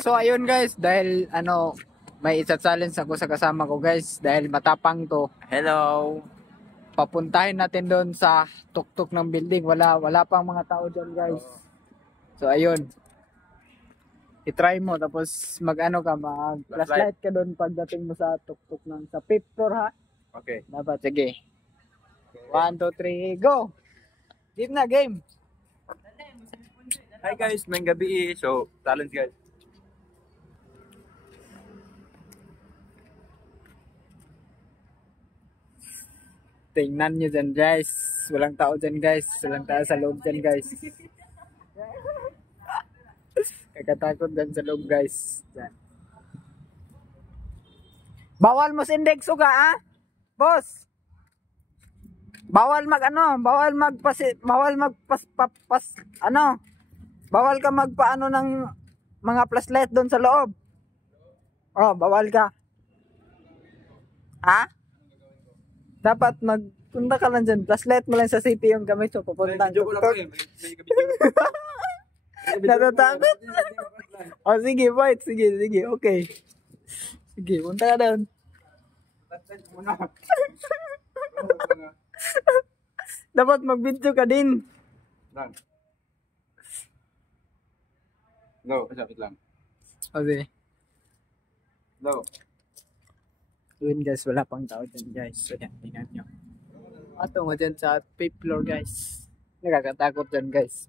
So ayun guys, dahil may isa-challenge ako sa kasama ko guys, dahil matapang to. Hello. Papuntahin natin doon sa tuktok ng building. Wala pang mga tao diyan guys. So ayun. I-try mo tapos mag flashlight ka doon pagdating mo sa tuktok ng sa fifth floor ha. Okay. Dapat sige. 1 2 3 go. Game na game. Hi guys, may gabi so challenge guys. Tingnan nyo dyan guys. Walang tao dyan guys. Walang tao sa loob dyan guys. Kakatakot dyan sa loob guys. Dyan. Bawal mo sindex ka ha? Boss. Bawal bawal ka magpaano ng mga flashlight doon sa loob. Oh, bawal ka. Ha? Dapat magpunta ka lang dyan. Flashlight mo lang sa city yung gamit mo. Pupunta. Natatakot. Oh, sige, fight. Sige. Okay. Sige, punta ka doon. Dapat mag-video ka din. Go, sabit lang. Okay. Go. Yun guys, wala pang tao dyan guys. So yan, tingnan nyo. Ato nga dyan sa 5th floor guys. Nakakatakot dyan guys.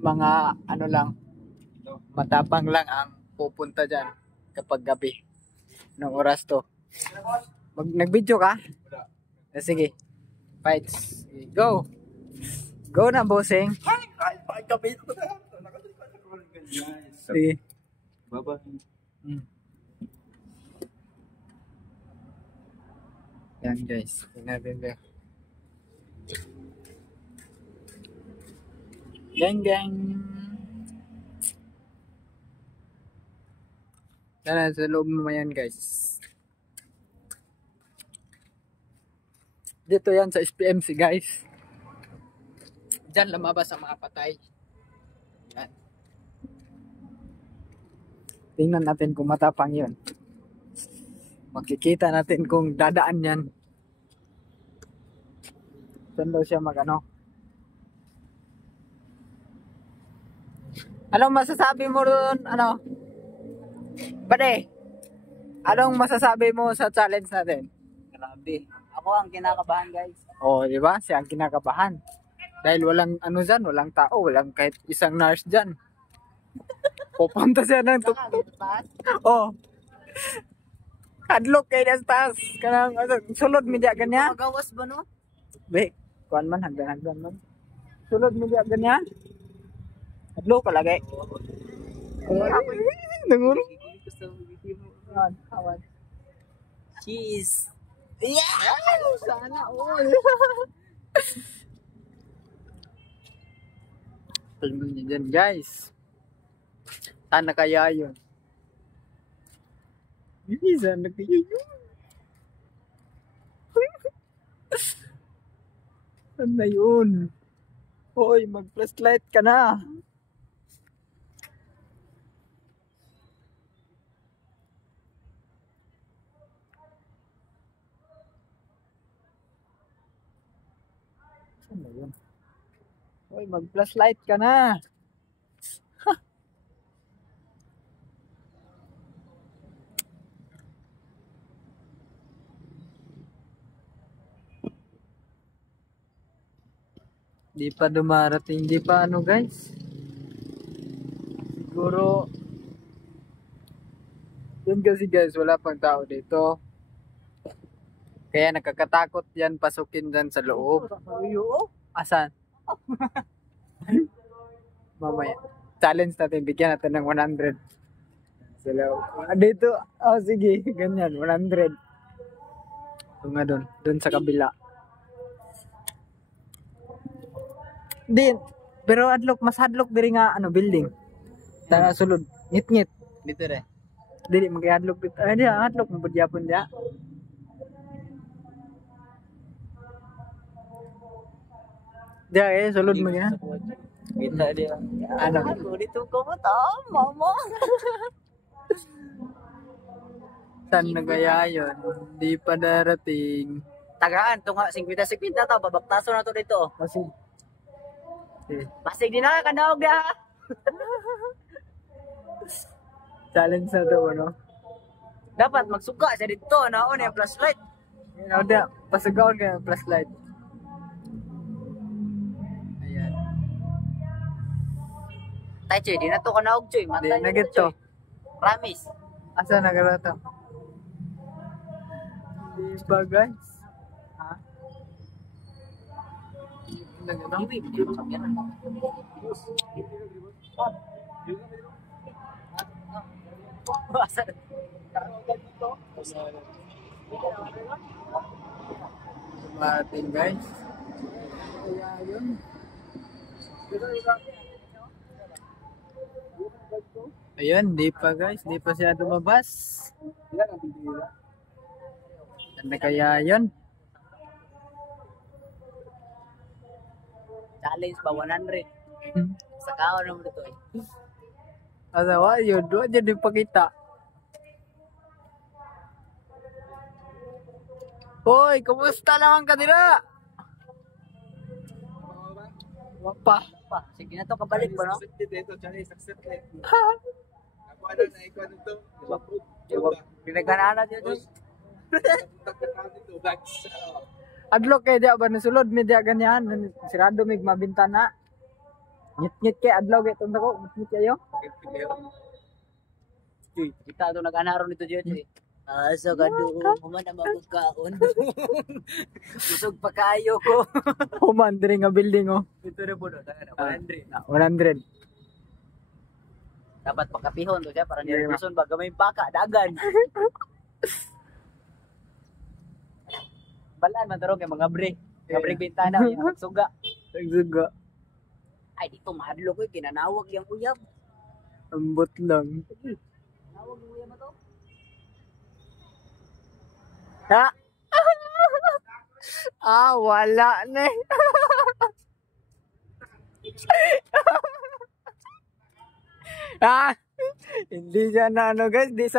Mga lang, matapang lang ang pupunta dyan kapag gabi. Anong oras to? Nag-video ka? Sige. Fights. Go! Go na, bossing. Sige. Baba. Yan guys. Tingnan din. Gang. Tara, sa loob mo yan guys. Dito yan sa SPMC guys. Diyan lumabas ang mga patay. Yan. Tingnan natin kung matapang yun. Makikita natin kung dadaan yan. Saan daw siya Anong masasabi mo doon? Bade, anong masasabi mo sa challenge natin? Grabe. Ako ang kinakabahan guys. Oh, di ba? Siya ang kinakabahan. Dahil walang dyan, walang tao, walang kahit isang nurse dyan. Pupunta siya ng tuktok. Oh. Hadlok kay das taas. Kanang sulod media kanya. Magawas ba no? Be, kuan man hagdan man. Sulod media kanya. Hadlok ka lagi. Nangulo. Kawan. Cheese. Yeah! Sana all. Alam niyo dyan guys. Sana kaya yun. Sana kaya yun. Sana yun. Hoy, mag-flashlight ka na. Sana yun. Hoy, mag-flashlight ka na. Di pa dumarating, di pa guys. Siguro yun kasi guys, wala pang tao dito. Kaya nakakatakot yan pasukin dyan sa loob. Asan? Mamaya. Challenge natin, bigyan natin ng 100. Sa loob. Dito, sige, ganyan, 100. Ito nga doon sa kabila. Din, pero mas hadlok diri nga building. Tara sulod, ngit-ngit dito re. Dili magihadlok dito. Ay, di hadlok mo budyapon dia. Dia sulod mo ya. Kita dia. Ano? Ako dito ko mo tama mo. Saan na kaya yun? Hindi pa darating. Tagaan to nga 50-50 ta babaktaso na to dito. Kasi, Basig din na kanaog dia. challenge na to, ano? Dapat magsuka siya dito na on yung flashlight. Yun, o da, pasagawan ka ng flashlight. Ayan. Tay choy, di na to kanaog choy. Di, Mantay nagit to. Promise. Asa na gano'n to? Di ba, guys? Ha? Nagano? Iwi, di mo sabihan. Basa. Dumating, guys. Kaya yun. Ayun, di pa guys. Di pa siya lumabas. Ano kaya yun? Challenge pa 100. Hmm. Sa kawan naman dito eh. Asawa, yun. Doon dyan din pakita. Hoy, kumusta naman ka dira? Wapa. Pa, sige na to kabalik ba no? Pinagdanaan na dito. Adlok kay dia ba nasulod mi dia ganyan. Sirado mig mabintana. Ngit-ngit kay adlaw kay tunda ko. Ngit kayo. Kita to nag-anaron dito dito eh. Asa ka doon, human na magkaon. Busog pa kayo ko. Human diri nga building oh. Ito na po doon, 100. 100. Dapat pakapihon to siya para nirevison ba gamay baka dagan. Balaan man tarong kay mga bre. Mga bre bintana yung magsuga. Nagsuga. Ay dito mahadlo ko kinanawag yung uyab. Ambot lang. Nawag yung uyab to. Ha? Wala na. Hindi siya na ano guys, hindi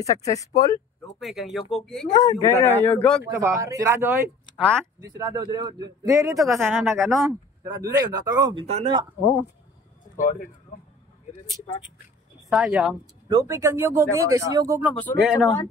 successful. Lupe kang yogog eh. Gaya yugog ba? Sirado oy. Ha? Di sirado dire. Di dito ka sana nag ano? Sirado dire, nato ko bintana. Oh, sayang. Lupe kang yogog eh kasi yogog na masulod Gaya sa no. buwan.